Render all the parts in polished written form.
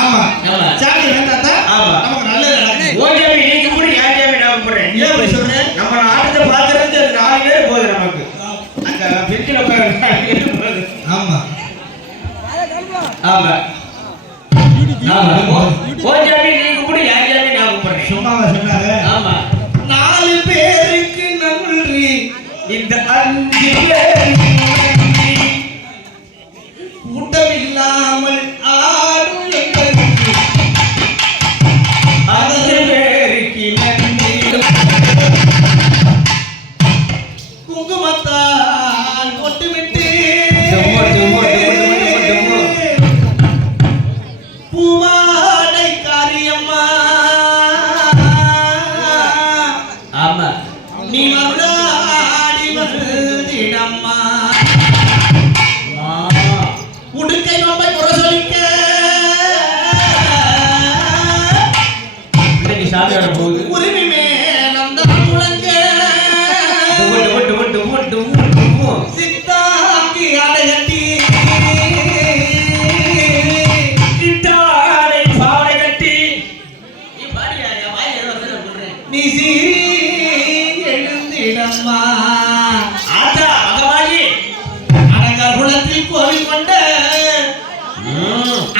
ஆமா சாமி வேண்டாத்தா நமக்கு நல்லது நடக்கும். ஓஜாமி நீ கும்பிடு யாஜாமி நான் கும்பிடுறேன். ஏன் அப்படி சொல்றேன்? நம்ம நாட்டை பாக்குறது 4 பேர் போகுது நமக்கு. அந்த பிரிட்ஜில போய் போகுது. ஆமா ஆமா ஓஜாமி நீ கும்பிடு யாஜாமி நான் கும்பிடுறேன். சும்மாவா சொன்னாங்க? ஆமா 4 பேருக்கு நன்றி இந்த 5 பேருக்கு நன்றி கூட்டம் இல்லாமல் ஆடும் 5 பேருக்கு நன்றி குங்குமத்தால் பொட்டுவிட்டு பூவாடை காரியம்மா ஆமா நீ மருளாடி வருதிடம்மா உடுக்கை ரொம்ப குறை சொல்லிக்க இன்னைக்கு சாமியோட போகுது. உரிமை மேலந்த முழங்க சித்தாங்கி அடைகட்டி இட்டாடை பாடை கட்டி நீ பாடியா என் வாய் ஏதோ வந்து நான் சொல்றேன். நீ சீரி எழுந்திடம்மா ஆத்தா அகவாயி அடங்கார் குளத்தில் கோவில் கொண்ட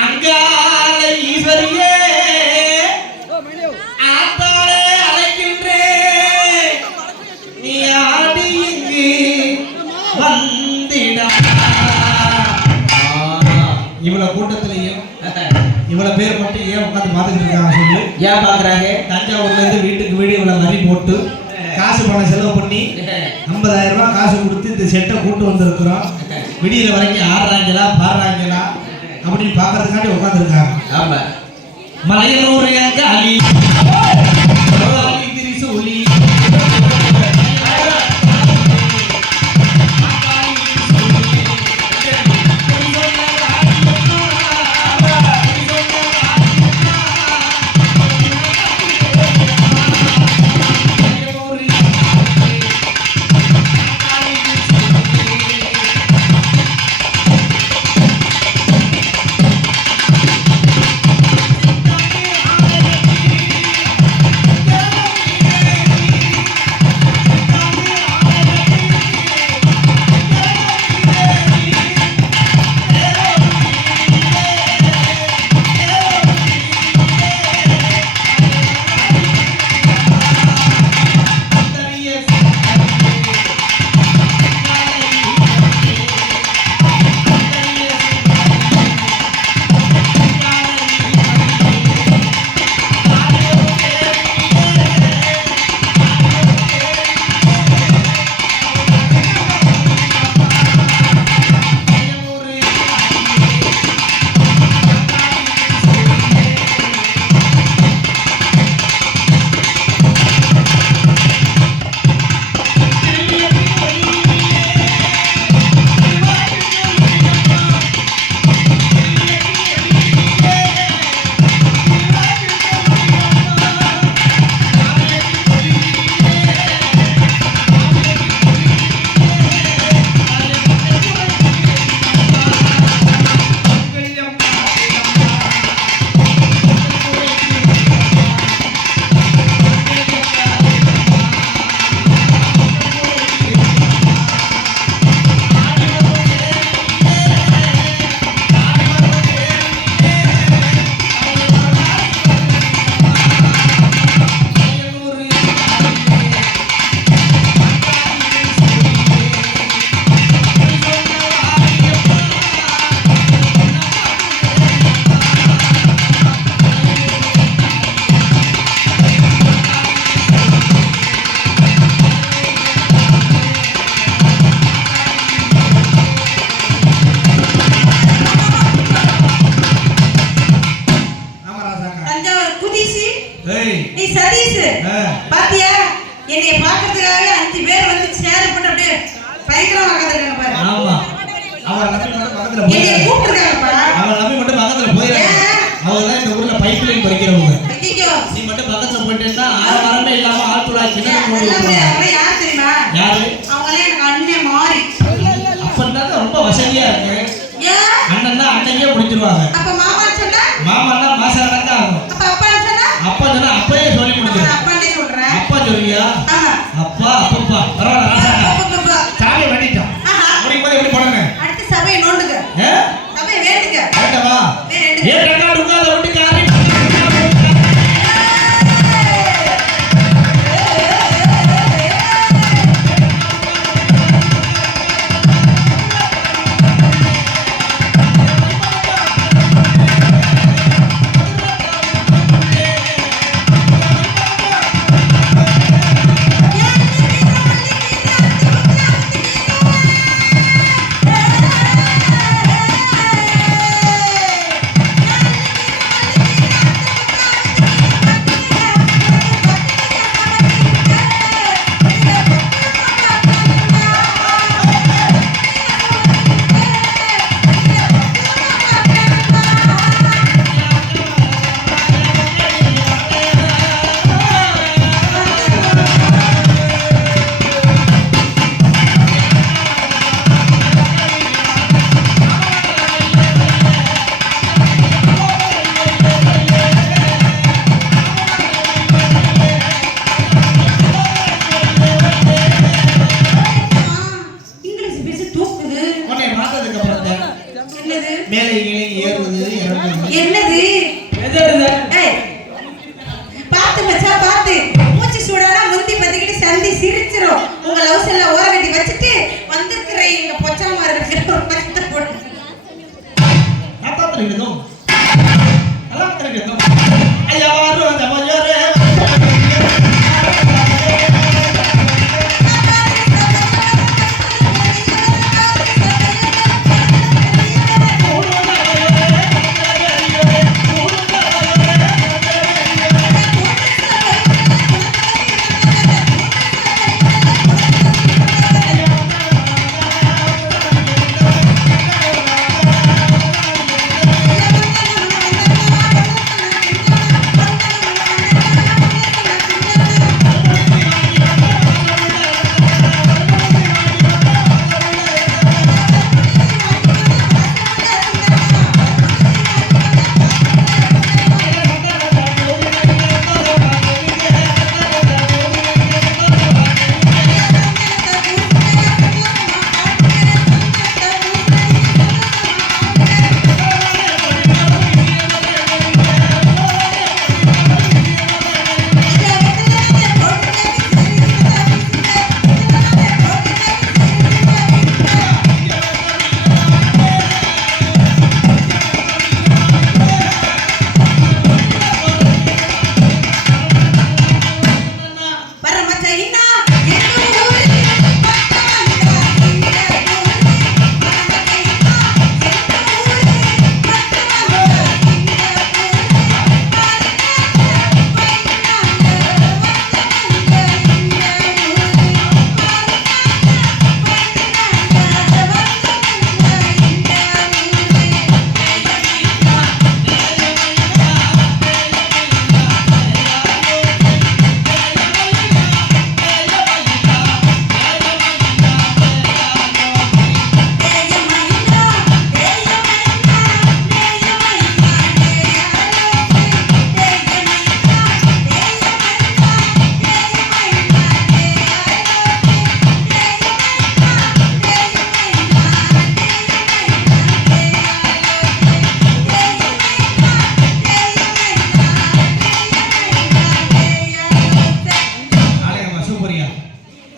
அங்கால ஈஸ்வரியே ஆத்தாளே அழைக்கின்றே நீ ஆடி இங்கு வந்திடம்மா. இவ்வளவு கூட்டத்திலையும் இவ்வளவு பேர் மட்டும் ஏன் உட்காந்து பார்த்துக்கிட்டு இருக்காங்க சொல்லு? ஏன் பாக்குறாங்க? தஞ்சாவூர்ல இருந்து வீட்டுக்கு வீடு இவ்வளவு வரி போட்டு காசு பணம் செலவு பண்ணி 50,000 ரூபாய் காசு கொடுத்து இந்த செட்டை கூட்டு வந்திருக்கிறோம். விடியிற வரைக்கும் ஆடுறாங்களா பாடுறாங்களா அப்படின்னு பாக்குறதுக்காண்டி உட்காந்துருக்காங்க. ஆமா மலையனூர் காளி திரிசூலி நீ சதீஷ் பாத்தியா என்னைய பாக்கிறதுக்காக 5 பேர் வந்து சேர் போட்டு அப்படியே பயங்கரமா உட்கார்ந்திருக்காங்க பாரு. ஆமா அவ நம்பி மட்டும் பக்கத்துல போய் என்னைய கூப்பிட்டுருக்காங்கப்பா. அவ நம்பி மட்டும் பக்கத்துல போயிராங்க. அவங்க தான் இந்த ஊர்ல பைப்லைன் பறிக்கிறவங்க. ஐயோ நீ மட்டும் பக்கத்துல போயிட்டேன்னா ஆரம்பமே இல்லாம ஆத்துலா கிணறு மூடி அவங்க யார் தெரியுமா? யாரு? அவங்களே எனக்கு அண்ணன் மாறி. அப்பன்னா ரொம்ப வசதியா இருக்கு. ஏன்? அண்ணன்னா அன்னைக்கே முடிச்சிருவாங்க. அப்ப மாமா சொன்னா மாமான்னா மாசம் கணக்கா ஆகும். அப்ப அப்பான்னு சொன்னா அப்பா சொன்னா அப்பயே சொல்லி அப்ப முடிச்சிடும். நான் அப்பான்னே சொல்றேன். அப்பா சொல்லுவியா? ஆமா. அப்பா அப்பப்பா பரவாயில்ல ராசாடா. அப்பப்பா. சாமியை வேண்டிட்டான். ஆஹா. முடிக்கும் போது எப்படி பண்ணணும்? அடுத்து சபையை நோண்டுங்க. சபையை வேண்டுங்க. வேண்டவா? வேண்டுங்க. ஏன் ரெக்கார்டு உட்காத ஒட்டுக்காரி மேலே கீழே ஏறுவது இறங்குவது. என்னது? ஏய், பாத்து மச்சா பாத்து. மூச்சு சூடானா முந்தி பத்திக்கிட்டு சந்தி சிரிச்சிரும். உங்க லவ்ஸ் எல்லாம் ஓர கட்டி வச்சுட்டு வந்திருக்கிற எங்க பொச்சமா இருக்கிற ஒரு பக்கத்தை போட்டு. நான் பார்த்துருக்கேன். எல்லாம் பார்த்துருக்கேன். ஐயா வாரு ஜமஜரே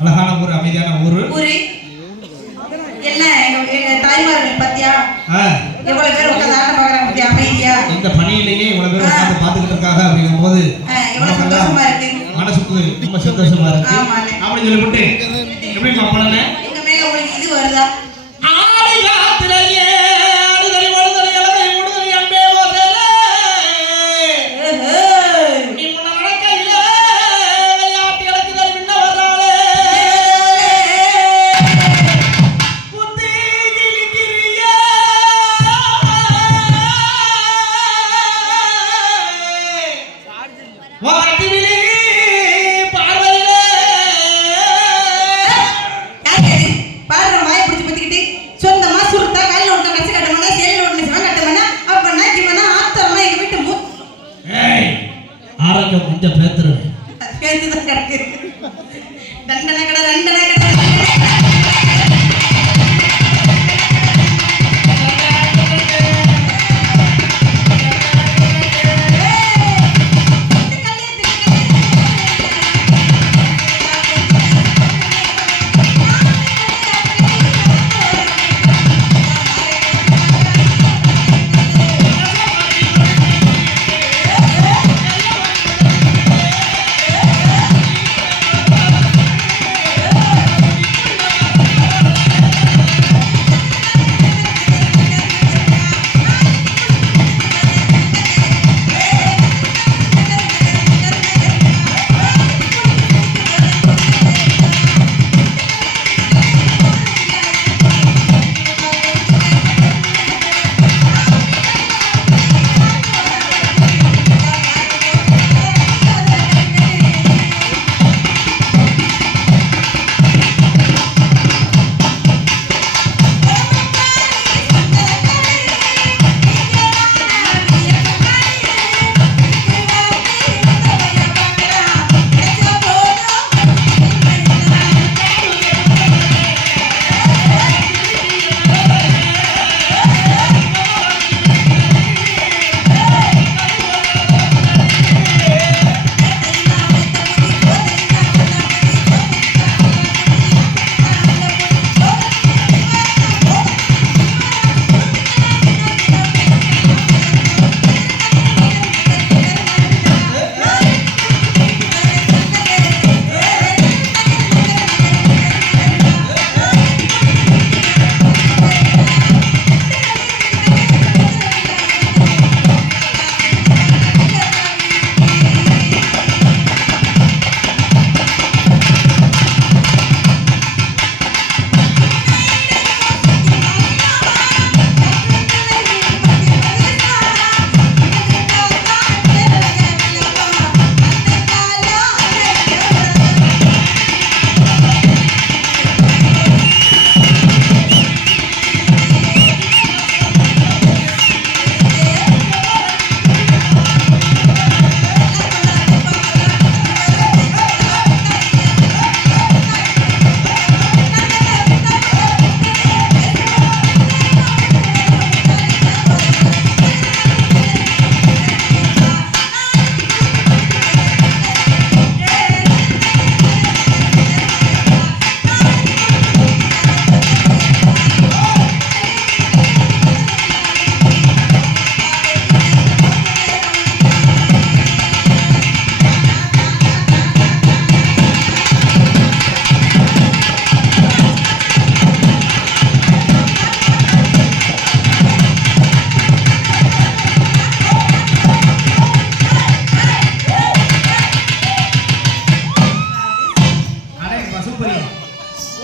அழகான ஊர், அமைதியான ஊரு. என்ன எங்க தாய்மார்கள் பத்தியா எவ்வளவு பேர் உட்கார்ந்து ஆட்டம் பார்க்கறாங்க பத்தியா, அமைதியா இந்த பணியிலேயே இவ்வளவு பேர் உட்கார்ந்து பார்த்துக்கிட்டு இருக்காங்க அப்படிங்கும் போது எவ்வளவு சந்தோஷமா இருக்கு, மனசுக்கு ரொம்ப சந்தோஷமா இருக்கு. அப்படின்னு சொல்லிவிட்டு எப்படி பண்ணனே எங்க மேல உங்களுக்கு இது வருதா? சொந்தமா சுருத்தா கையில ஒண்ணு கட்சி கட்டணும், சேல ஒண்ணு சிவன் கட்டணும், அப்ப நான் ஆத்தரமா எங்க ஆரோக்கியம் கொஞ்சம் பேத்துருவேன். பேத்துதான் கிடக்கு. தண்டனை கடை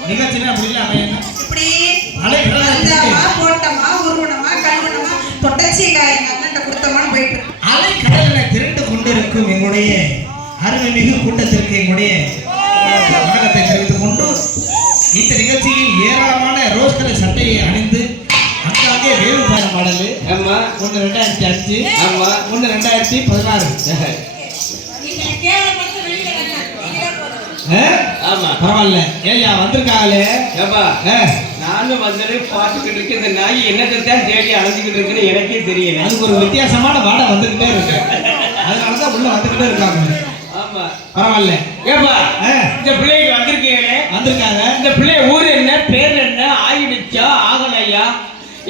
நிகழ்ச்சினா அப்படி இல்ல அவன் என்ன இப்படி அலை வந்தமா போட்டமா உருவனமா கழுவனமா தொட்டச்சி காய் எங்க அண்ணன்ட்ட கொடுத்தமான்னு போயிட்டு இருக்கு. அலை கடல்ல திரண்டு கொண்டிருக்கும் எங்களுடைய அருள்மிகு கூட்டத்திற்கு எங்களுடைய வணக்கத்தை தெரிவித்துக் கொண்டு இந்த நிகழ்ச்சியில் ஏராளமான ரோஸ் கலர் சட்டையை அணிந்து அங்காங்கே வேவு பாயம் பாடல் ஆமா ஒன்று 2005 ஆமா ஒன்று 2016 நீங்க கேவலப்பட்டு வெளியில வரலாம். நீங்களே போதும். ஆமா பரவாயில்ல ஏயா வந்திருக்காங்களே ஏப்பா நானும் வந்து பார்த்துக்கிட்டு இருக்கேன் இந்த நாய் என்னத்தான் தேடி அலைஞ்சிக்கிட்டு இருக்குன்னு எனக்கே தெரியல. அதுக்கு ஒரு வித்தியாசமான வாடை வந்துகிட்டே இருக்கு அதனாலதான் உள்ள வந்துகிட்டே இருக்காங்க. ஆமா பரவாயில்ல ஏப்பா இந்த பிள்ளைங்க வந்திருக்கீங்களே வந்திருக்காங்க. இந்த பிள்ளை ஊர் என்ன பேர் என்ன ஆயிடுச்சா ஆகலையா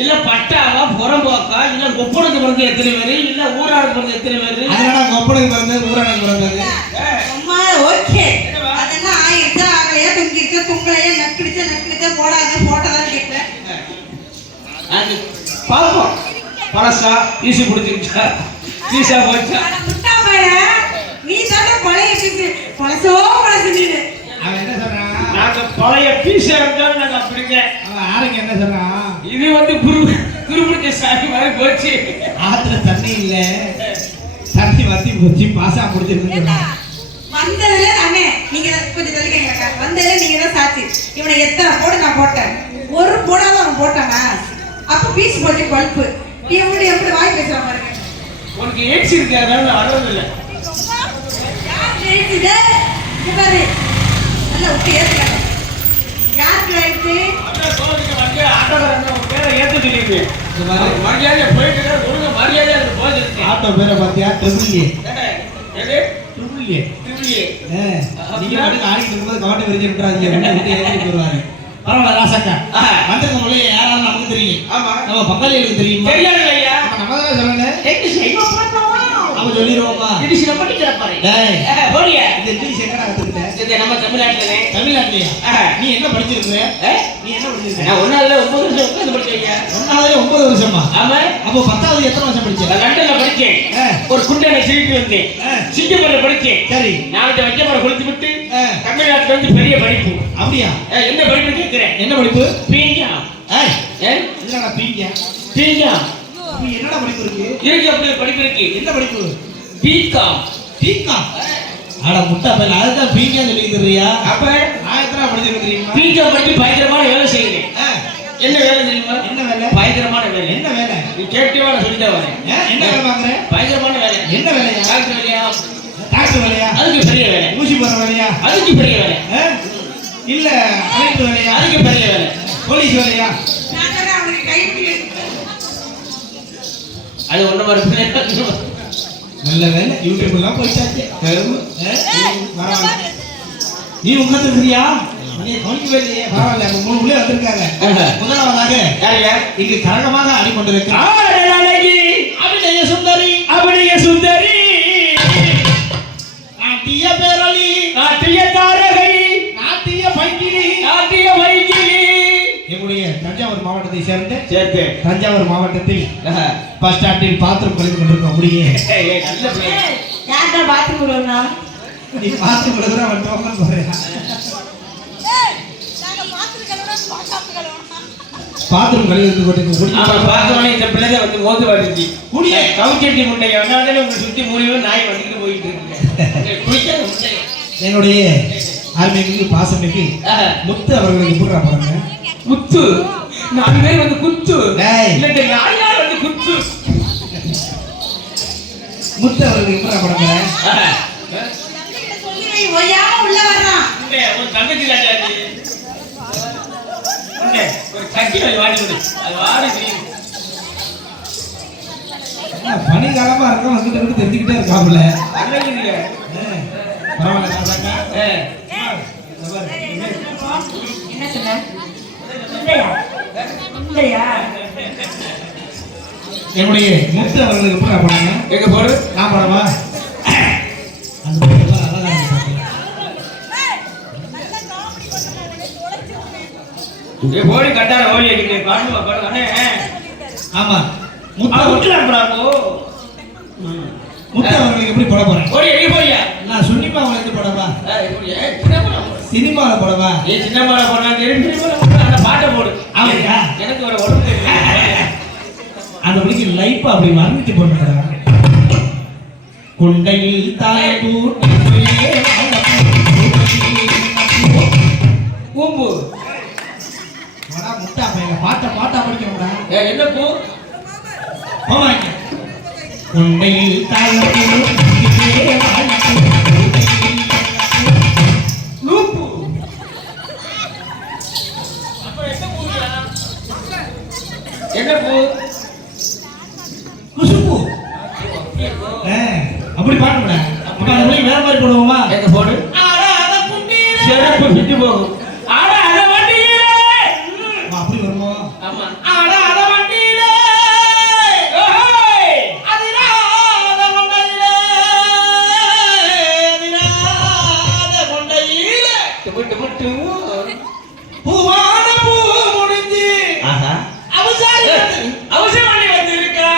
இல்ல பட்டாவா புறம்போக்கா இல்ல கொப்பனுக்கு பிறகு எத்தனை பேரு இல்ல ஊராளுக்கு பிறகு எத்தனை பேரு அதனால கொப்பனுக்கு பிறந்தது ஊரானுக்கு பிறந்தது அம்மா ஓகே அதெல்லாம் ஆயிடுச்சா ஆகலையா துங்கிடுச்சா துங்கலையா நக்கிடுச்சா போட்டதான் கேட்கிறேன். அது பாப்போம் பழசா ஈசி பிடிச்சிருச்சா ஈசா போச்சா முட்டா பையன் நீ தானே பழைய பீஸ் பழசோ பழசு நீனு. அவன் என்ன சொல்றான்? நாங்க பழைய பீஸா இருந்தாலும் நாங்க அப்படிங்க. அவன் ஆளுங்க என்ன சொல்றான்? இது வந்து குருபிடிச்ச சாமி மாதிரி போச்சு. ஆத்துல தண்ணி இல்ல தண்ணி வத்தி போச்சு பாசா முடிச்சிருக்கு. வந்ததுல நானே நீங்க கொஞ்சம் தள்ளிக்கங்க வந்ததுல நீங்க தான் சாட்சி. இவனை எத்தனை போடு நான் போட்டேன் ஒரு போடாதான் அவன் போட்டானா அப்ப பீஸ் போட்டு பல்ப்பு எப்படி வாய் பேசுற பாருங்க. உனக்கு ஏட்ஸ் இருக்கு அதனால அழகு இல்லை. பேசுதே இங்க பாரு நல்லா விட்டு ஏத்துறாங்க யாருக்கு ஆயிடுச்சு அப்படியே சோதிக்க வந்து ஆட்டோக்காரங்க உன் பேரை ஏத்து சொல்லிடுது இந்த மாதிரி மரியாதையா போயிட்டு இருக்க ஒழுங்கா மரியாதையா அது போயிருக்கு ஆட்டோ பேரை பார்த்தியா ட்ரிபிள் ஏ எது ட்ரிபிள் ஏ திருவிழியே நீங்க வந்து ஆடிட்டு இருக்கும்போது கவாட்டை விரிச்சு விட்டுறாதீங்க விட்டு ஏறிட்டு வருவாரு பரவாயில்ல ராசாக்கா வந்திருக்கவங்களே யாராலும் நமக்கு தெரியும் ஆமா நம்ம பங்காளிகளுக்கு தெரியுமா தெரியாது ஐயா நம்ம தான் சொல்லணும் எங்க சைவ பார்த்தோம் அவன் சொல்லிடுவோமா இது சில பண்ணிக்கிற பாரு டேய் போறியா இந்த இங்கிலீஷ் எங்கடா கத்துக்கிட்ட இது நம்ம தமிழ்நாட்டுல தமிழ்நாட்டிலையா நீ என்ன படிச்சிருக்க நீ என்ன படிச்சிருக்க நான் ஒன்னால 9 வருஷம் உட்கார்ந்து படிச்சேன் ஒன்னாவது 9 வருஷமா ஆமா அப்போ 10வது எத்தனை வருஷம் படிச்ச நான் லண்டன்ல படிச்சேன் ஒரு குண்டனை திருட்டு வந்தேன் சிங்கப்பூர்ல படிச்சேன் சரி நாளைக்கு வைக்கப்பட கொடுத்து விட்டு ஆ. தமிழ்நாட்டுல வந்து பெரிய படிப்பு அப்படியா என்ன படிப்பு கேட்கிறேன் என்ன படிப்பு பீங்கா ஏய் ஏன் என்னடா பீங்க பீங்கா நீ என்னடா படிப்பு இருக்கு இருக்கு அப்படி ஒரு படிப்பு இருக்கு என்ன படிப்பு பிகாம் பீக்கா அட முட்டா பையல அதுதான் பீங்க சொல்லி தர்றியா அப்ப நான் எத்தனை படிச்சிருக்க தெரியுமா பிகாம் படிச்சு பயங்கரமான வேலை செய்கிறேன் என்ன வேலை தெரியுமா என்ன வேலை பயங்கரமான வேலை என்ன வேலை நீ கேட்டிவா நான் சொல்லிட்டே வரேன் என்ன வேலை பாக்குற பயங்கரமான வேலை என்ன வேலையா டாக்டர் வேலையா டாக்டர் வேலையா அதுக்கு பெரிய வேலை ஊசி போற வேலையா அதுக்கு பெரிய வேலை இல்ல கலெக்டர் வேலையா அதுக்கு பெரிய வேலை போலீஸ் வேலையா நான் சொல்றேன் அவனுக்கு கை பிடி அது ஒண்ணு மாதிரி பிள்ளை நல்ல வேலை யூடியூப் எல்லாம் போயிட்டாச்சு பரவாயில்ல நீ உட்காந்துருக்கிறியா நீ கவனிக்கவே இல்லையே பரவாயில்ல அவங்க 3 பிள்ளை வந்திருக்காங்க முதலாவதாக யாருங்க இங்கு கரகமாக ஆடிக்கொண்டிருக்கிறார் அபிநய சுந்தரி அபிநய சுந்தரி நாட்டிய பேரொளி நாட்டிய தாரகை நாட்டிய பைங்கிலி நாட்டிய வைகிலி எங்களுடைய தஞ்சாவூர் மாவட்டத்தை சேர்ந்த சேர்த்து தஞ்சாவூர் மாவட்டத்தில் பஸ் ஸ்டாண்டில் பாத்திரம் கழிவு கொண்டிருக்கோம் அப்படியே நல்ல பிள்ளை யார்டா பாத்ரூம் வருவா நீ பாத்திரம் கழுவுற அவன் டோக்கன் போறியா பாத்திரம் கழுவுறது கொண்டு ஆமா பார்த்தோன்னே இந்த பிள்ளை வந்து மோந்து வந்துச்சு கூடிய கவுச்சட்டி முட்டையை வேணாலும் உங்களை சுத்தி மூலியமா நாய் வந்துட்டு போயிட்டு இருக்கு குடிக்காத முட்டை என்னுடைய ஆர்மிக்கு பாசமிக்கு முத்து அவர்களுக்கு எப்படி பாருங்க முத்து 4 பேர் வந்து குத்து டேய். இல்ல இந்த நாயார் வந்து குத்து முத்து அவர்களுக்கு எப்படி பாருங்க சொல்லி வை ஒய்யாம உள்ள வர்றான் ஒரு தங்கச்சி ராஜாஜி ஒரு கட்டி வாடி விடு அது வாடி பனிக்காலமா இருக்க வந்துட்டு வந்து தெரிஞ்சுக்கிட்டே இருக்காப்புல அன்னைக்கு பரவாயில்ல ராசாக்கா. என்ன சொன்ன இல்லையா இல்லையா என்னுடைய முத்து அவர்களுக்கு எப்படி பாருங்க எங்க போடு நான் படமா அந்த படம்லாம் அழகா இருக்கு. ஏ போடி கட்டார ஓடி அடிக்கிறே பாடுவா பாடு அண்ணே ஆமா முத்து அவுட்ல போறாங்கோ முத்து அவர்களுக்கு எப்படி பட போறேன் ஓடி எங்க போறியா நான் சுன்னிப்பா அவங்களுக்கு படவா எப்படி சின்ன போடா சினிமால படவா ஏ சின்ன போடா போனா தெரிஞ்சு அந்த பாட்டை போடு ஆமாடா. எனக்கு ஒரு உடம்பு தெரியல அந்த படிக்கு லைப்பா அப்படி வர்ணிச்சு போட்டுறாங்க குண்டையில் தாயபூ பூம்பு முட்டா பையங்க பாட்டா படிக்கணும்டா என்ன பூ போவாங்க குண்டையில் தாயபூ லூப்பு அப்ப என்ன பூயா என்ன பூ குசுப்பு அப்படி பாட்டுடா அப்ப அந்த பிள்ளை வேற மாதிரி போடுவோமா எங்க போடு சிறப்பு சுத்தி போகும் ஆனா அத வண்டியிலே அப்படி வருமோ ஆமா ஆட அத வண்டியிலே ஓய் அதிராத கொண்டையிலே அதிராத கொண்டையிலே டுபு டுபு பூவான பூ முடிஞ்சு ஆஹா அவசரம் பண்ணி வந்திருக்கா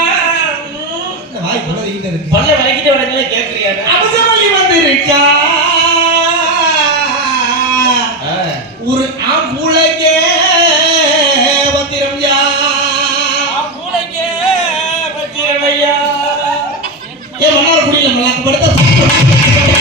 இந்த வாய் பலவீன இருக்கு பல்ல வளைக்கிட்டு வரதுல கேக்குறியா அவசரமல்லி வந்திருக்கா ஒரு ஆம்புளைக்கே பத்திரம் யா மூளைக்கே பத்திரமையா ஏ மன்னார் குடியில மல்லாக்கு படுத்த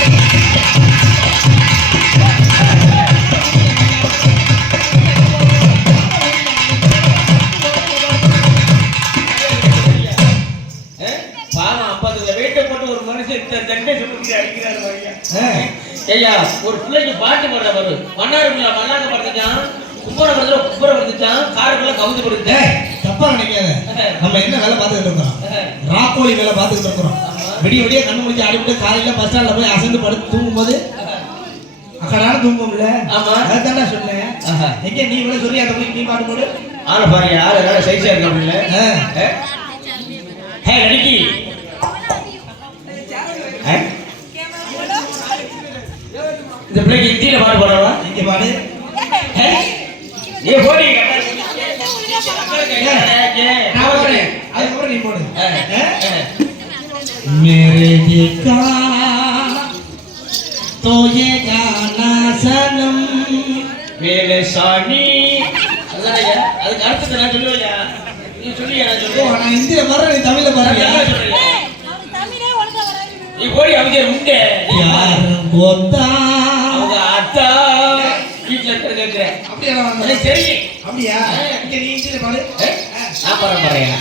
பாவம் 50 வெயிட்ட போட்டு ஒரு மனுஷன் இந்த தண்டை சுற்றி அடிக்கிறாரு ஐயா. ஆ. ஐயா ஒரு பிள்ளைக்கு பாட்டு பாடுற பாரு. மன்னாருக்குள்ள மல்லாக்க படுத்துட்டான், கும்பரத்துல கும்பர படுத்துட்டான், காருக்குள்ள கவுந்து படுத்துட்டான். ஏய், தப்பா நினைக்காத. நம்ம என்ன வேலை பார்த்துக்கிட்டு இருக்கிறோம்? ராக்கோலி வேலை பார்த்துக்கிட்டு இருக்கிறோம். விடிய விடிய கண்ணு முடிச்சு ஆடிவிட்டு காலையில பஸ் ஸ்டாண்ட்ல போய் அசந்து படுத்து தூங்கும்போது அக்கடான தூங்கும்ல. ஆமா. அதுதான்டா சொன்னேன். எங்க நீ இவ்வளவு சொல்லி அதை போய் நீ பாட்டு போடு. ஆளை பாரு, ஆளு நல்ல சைஸா இருக்கு அப்படில்ல. ஹே லடிக்கி, இந்த பிள்ளைக்கு இந்தியில பாட்டு பாடுறவா? இங்க பாடு. நீ போடி நான் போடுறேன். அதுக்கப்புறம் நீ போடு. मेरे देखा तो ये गाना सनम மேலே சாமி. அதானயா, அதுக்கு அர்த்தத்தை நான் சொல்லுவையா? நீ சொல்லியா? நான் ஓ, சொல்லுவேன். நான் ஹிந்தியில பாடுறேன், நீ தமிழ்ல பாடுறியா? நீ போடி அவங்க உண்டு. யார் கோத்தா அவங்க அத்தா வீட்டுல இருக்கிற அப்படியா? எனக்கு தெரியும். அப்படியா? இங்க நீ ஹிந்தியில பாடு. நான் பாடுறேன்.